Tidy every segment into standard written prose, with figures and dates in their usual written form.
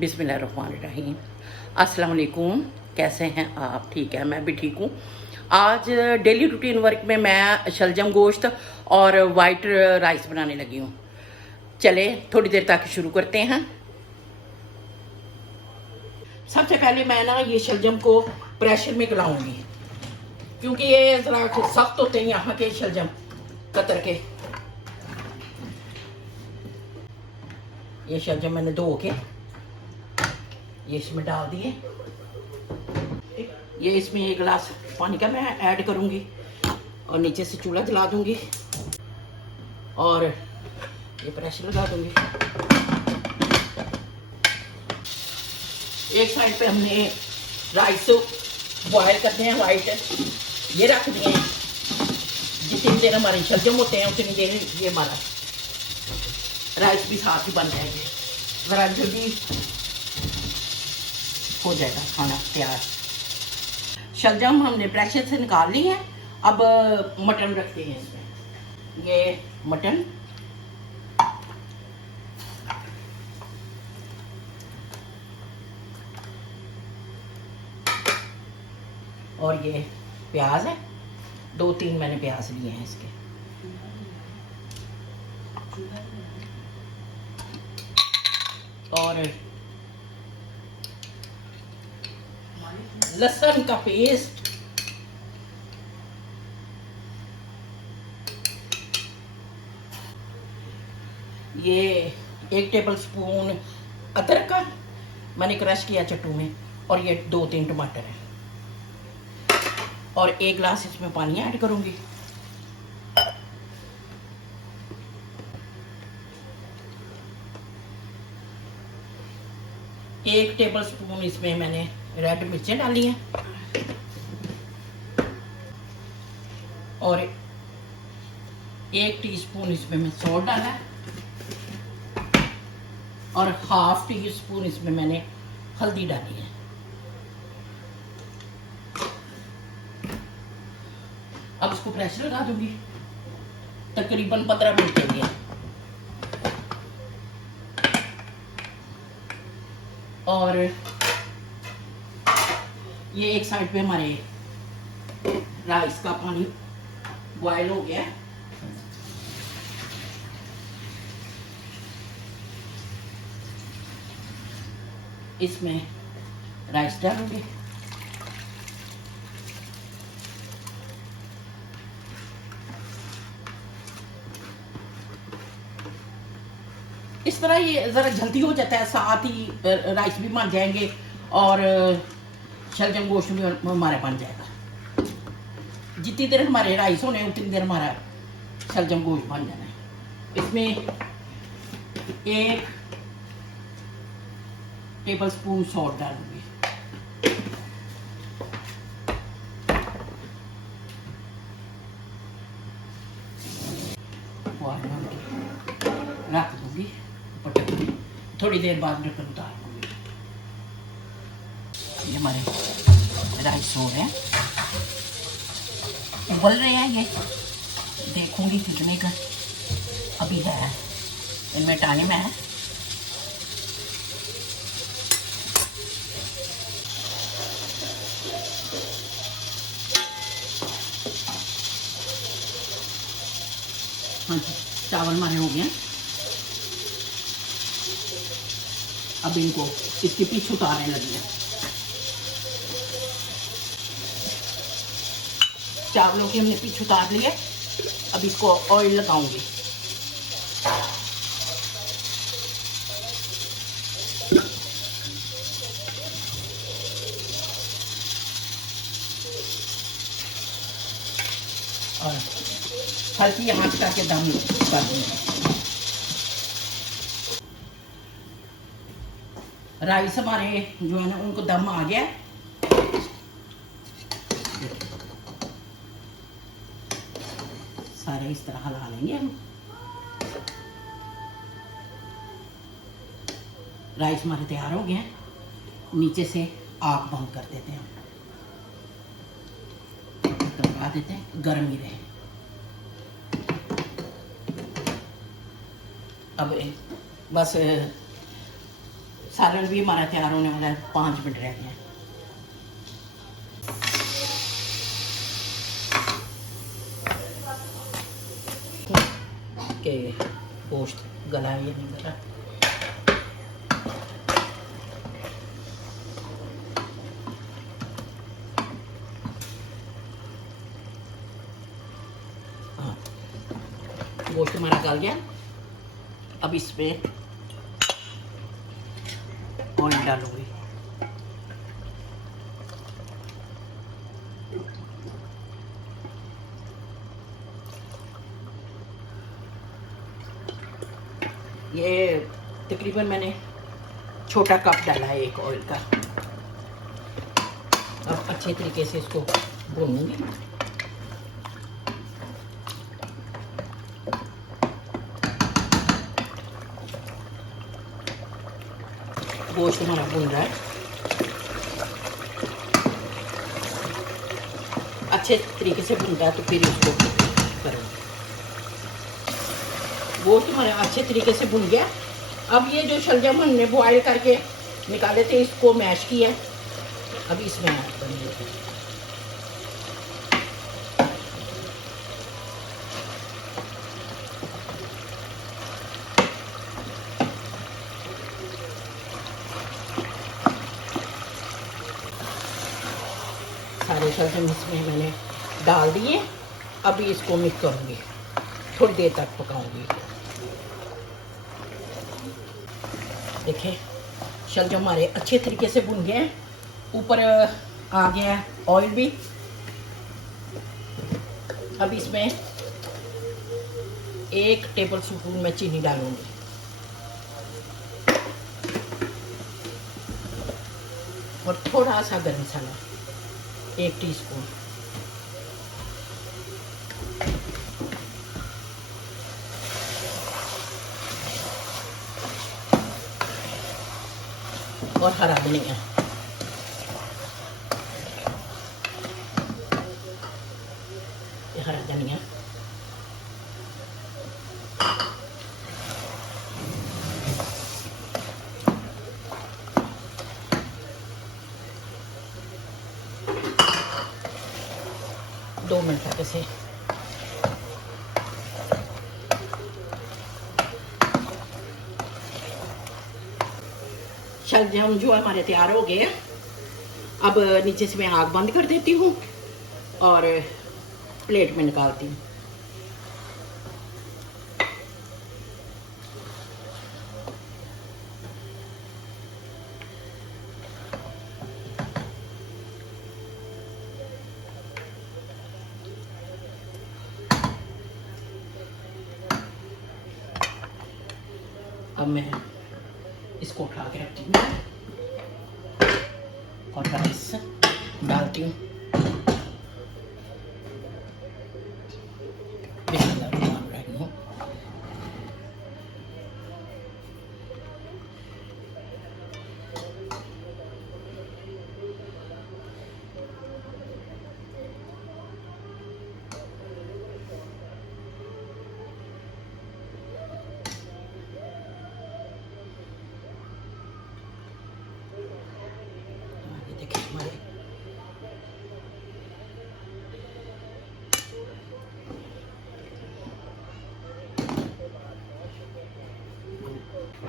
बिस्मिल्लाहिर्रहमानिर्रहीम। अस्सलाम वालेकुम। कैसे हैं आप? ठीक है, मैं भी ठीक हूँ। आज डेली रूटीन वर्क में मैं शलजम गोश्त और वाइट राइस बनाने लगी हूँ। चले थोड़ी देर तक शुरू करते हैं। सबसे पहले मैं ना ये शलजम को प्रेशर में गलाऊंगी, क्योंकि ये ज़रा सख्त होते हैं यहाँ के शलजम कतर के। ये शलजम मैंने धो के ये इसमें डाल दिए। ये इसमें 1 गिलास पानी का मैं ऐड करूंगी और नीचे से चूल्हा जला दूंगी और ये प्रेशर लगा दूंगी। एक साइड पे हमने राइस बॉयल करते हैं वाइट, ये रख दिए। जितनी देर हमारे शलजम होते हैं उतनी देर ये हमारा राइस भी साथ ही बन जाएंगे। ज़रा जल्दी हो जाएगा खाना तैयार। शलजम हमने प्रेशर से निकाल ली है। अब मटन रखते हैं इसमें। ये मटन और ये प्याज है, 2-3 मैंने प्याज लिए हैं इसके। और लहसुन का पेस्ट, ये 1 टेबल स्पून अदरक का मैंने क्रश किया चट्टू में, और ये 2-3 टमाटर है और 1 गिलास इसमें पानी ऐड करूंगी। एक टेबल स्पून इसमें मैंने रेड मिर्चें डाली हैं और 1 टीस्पून इसमें मैं सॉल्ट डाला है और 1/2 टीस्पून इसमें मैंने हल्दी डाली है। अब इसको प्रेशर लगा दूंगी तकरीबन 15 मिनट के लिए। और ये एक साइड पे हमारे राइस का पानी बॉयल हो गया है। इसमें राइस डालूंगी। इस तरह ये ज़रा जल्दी हो जाता है, साथ ही राइस भी बन जाएंगे और शलजम गोश्त भी हमारा बन जाएगा। जितनी देर हमारे राइस होने उतनी देर हमारा शलजम गोश्त बन जाना है। इसमें 1 टेबल स्पून सॉल्ट डालूंगी। रख दूंगी, थोड़ी देर बाद ढक्कन उतार दूंगी। ये हमारे राइस हो रहे हैं, उबल रहे हैं। ये देखूंगी कितने का अभी है, इनमें टाइम है। हाँ जी, चावल हमारे हो गए। अब इनको इसके पीछे उतारने लगी है। चावलों के हमने पीछे उतार लिए। अब इसको ऑयल लगाऊंगी। और हल्की आंच करके दम कर दूंगी। राइस हमारे जो है ना उनको दम आ गया। सारे इस तरह हिला लेंगे हम। राइस हमारे तैयार हो गए हैं। नीचे से आग बंद कर देते हैं, लगा देते हैं, गर्म ही रहे। अब बस सालन भी हमारा तैयार होने वाला है, 5 मिनट रह गए हैं। के गोश्त गला है या नहीं गला। हाँ, गोश्त हमारा गल गया। अब इसमें ऑयल डालूंगी। ये तकरीबन मैंने छोटा कप डाला है एक ऑयल का। अब अच्छे तरीके से इसको भूनूंगी। गोश्त हमारा भून रहा है, अच्छे तरीके से भूनता है तो फिर इसको करूँगी। गोश्त हमारा अच्छे तरीके से भुन गया। अब ये जो शलजम हमने बॉयल करके निकाले थे, इसको मैश किया, अभी इसमें ऐड करेंगे। सारे शलजम इसमें मैंने डाल दिए। अभी इसको मिक्स करूँगी, थोड़ी देर तक पकाऊंगी। देखिए शलजम हमारे अच्छे तरीके से भुन गए हैं, ऊपर आ गया है ऑयल भी। अब इसमें 1 टेबल स्पून मैं चीनी डालूंगी और थोड़ा सा गरम मसाला 1 टीस्पून। और हरा धनिया, हरा धनिया, दो मिनट तक इसे शलजम जो हमारे तैयार हो गए। अब नीचे से मैं आग बंद कर देती हूँ और प्लेट में निकालती हूँ। अब मैं इसको उठा के रखती हूँ और राइस डालती हूँ।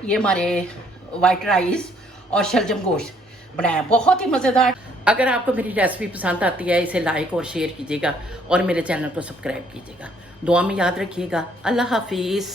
ये हमारे वाइट राइस और शलजम गोश्त बनाया, बहुत ही मज़ेदार। अगर आपको मेरी रेसिपी पसंद आती है, इसे लाइक और शेयर कीजिएगा और मेरे चैनल को सब्सक्राइब कीजिएगा। दुआ में याद रखिएगा। अल्लाह हाफिज़।